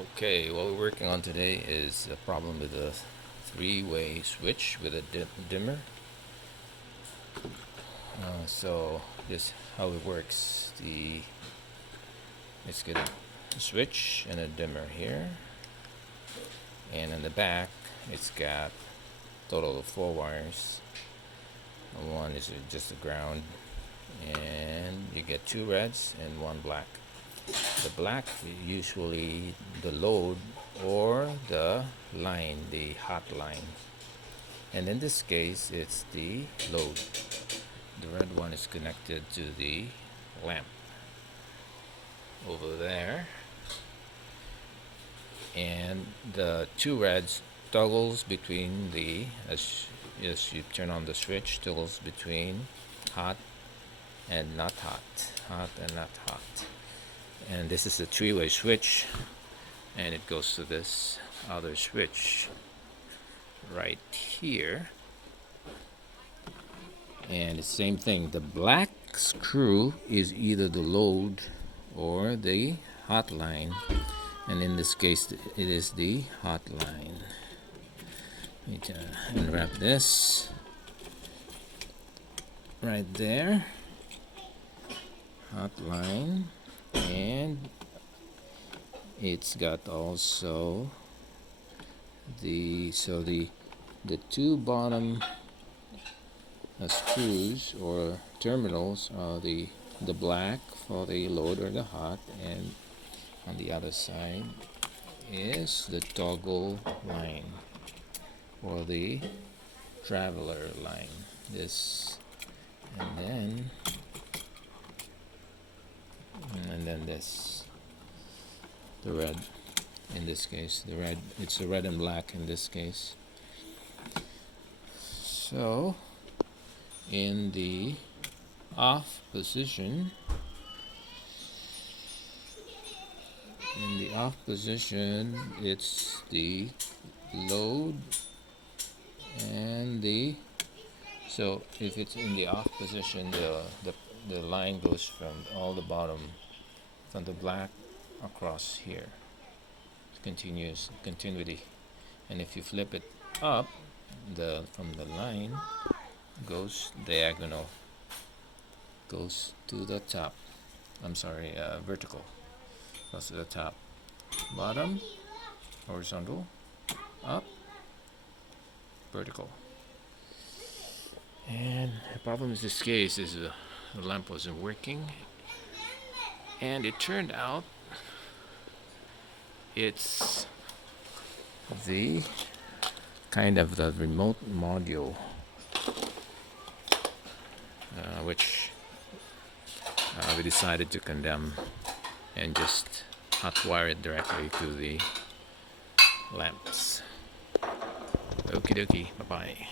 Okay, what we're working on today is a problem with a three-way switch with a dimmer. So this how it works. Let's get a switch and a dimmer here, and in the back it's got total of four wires. One is just the ground, and you get two reds and one black. The black usually the load or the line, the hot line. And in this case, it's the load. The red one is connected to the lamp over there. And the two reds toggles between as you turn on the switch, toggles between hot and not hot, hot and not hot. And this is a three-way switch, and it goes to this other switch right here. And the same thing, the black screw is either the load or the hot line, and in this case it is the hot line. Let me unwrap this right there, hot line, and it's got also the two bottom screws or terminals are the black for the load or the hot, and on the other side is the toggle line or the traveler line. This and then this, the red. In this case, the red, it's a red and black in this case. So in the off position, it's the load and the so if it's in the off position, the line goes from all the bottom, from the black across here, continuous continuity. And if you flip it up, from the line goes diagonal, goes to the top. I'm sorry, vertical, goes to the top, bottom, horizontal, up, vertical. And the problem in this case is the lamp wasn't working, and it turned out it's the kind of the remote module, which we decided to condemn and just hotwire it directly to the lamps. Okie dokie, bye bye.